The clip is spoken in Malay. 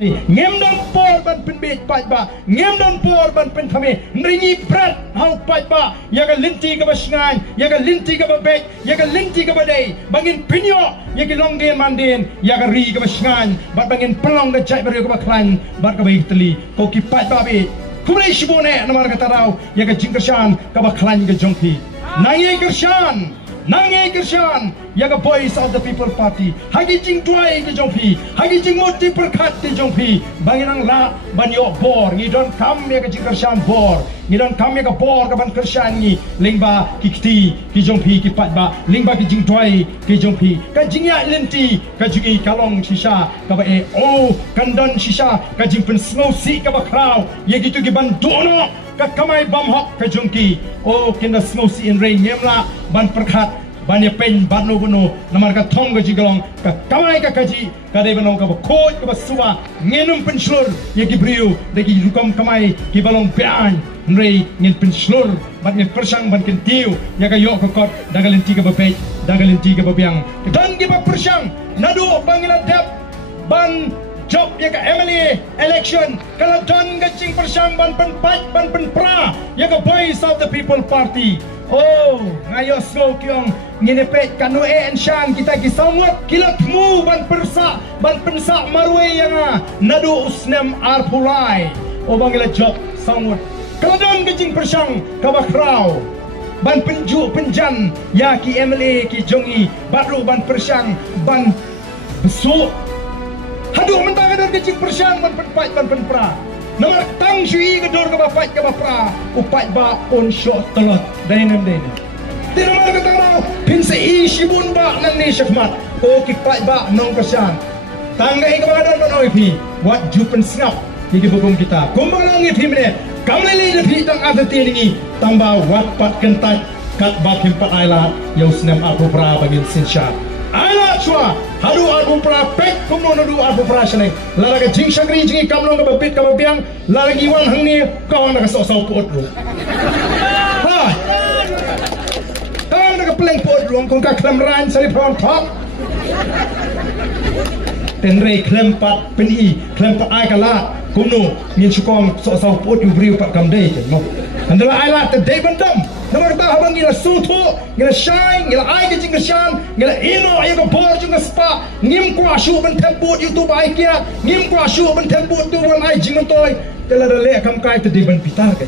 ngem don por ban pen be pai ba ngem don por ban pen thame ringi prat hau pai ba yaga linti ka basngan yaga linti ka babek yaga linti ka badai bangin pinyo yaga longden manden yaga ri ka basngan bat bangin pelong ka jai bari ka baklan bat ka bai teli ko ki pai ba be kumai shibone namar ka tarau yaga jingkershan ka baklan ka jongki nangi kershan Nangai Krishan, yaga voice of the people party. Hagi jing tuai ke jongpi, hagi jing moti perkat ke jongpi. Bangirang la banyo bor, ni don kam yaga jing Krishan bor, ni don kam yaga bor ke ban Krishan ni. Lingba kikti ke jongpi ki patba, lingba ke jing tuai ke jongpi. Ka jingya lenti, ka jingi kalong shisha, ka ba e oh kandon shisha, ka jing pen snosi ka ba krau, yagi tu ki ban dono. Kamai bam hok ke jungki oh kena smosi in rain nyemla ban perkhat ban ye pen ban no bono namar ka thong ke jigalong ka kamai ka kaji ka de bono ka khoj ka suwa ngenum pen slur ye ki brio de ki rukom kamai ki balong pian rei ngin pen slur ban ngin persang ban ken tiu ya ka yo ka kot dagalin tiga bape dagalin tiga bapiang dan ki ba persang nadu bangila dep ban job ya ka MLA election kalau don gacing persang ban pen pra ya ka voice of the people party oh ngayo slow kyong nginepet kanu enshan kita ki samut kilatmu ban pensa marwe yang nadu usnem arpulai oh bangila job samut kalau don gacing persang ka bakrau ban penju penjan ya ki MLA ki jongi baru ban persang ban besuk Haduh mentang kadar kecing persyang ban penpat ban penpra. Nama tang shui kador ke bapak ke bapra. Upat ba on shot telot. Dainem dainem. Di nama kata mau pinse isi bun ba nan ni syakmat. O kipat ba nong persyang. Tangga ing kebadan ban oipi. Wat jupen snap di bogong kita. Kumbang langit himne. Kamlili lebih tang azati ini. Tambah wat pat kentat kat bakim pat ailat. Yau senem aku pra bagi sinsya. Ailat chua. Hadu arbu pra pek kumno nadu arbu pra shane lalaga jing shangri jingi kamlong ka babit ka babiang lalagi wan hangni kawan na kasaw pot ru ha kawan na pleng pot ru kung ka klamran sari pron top tenrei klempat peni klempat ai kala kumno ngin sukong saw pot yu briu pat kam dei no andala ailat te dei bandam Nomor bah abang gila sutu, gila shine, gila ai ke jing shan, gila ino ayo ke bor jing spa, ngim kwa shu ben temput YouTube ai kia, ngim kwa shu ben temput tu wan ai jing toy, tela le kam kai te di ben pitar kai.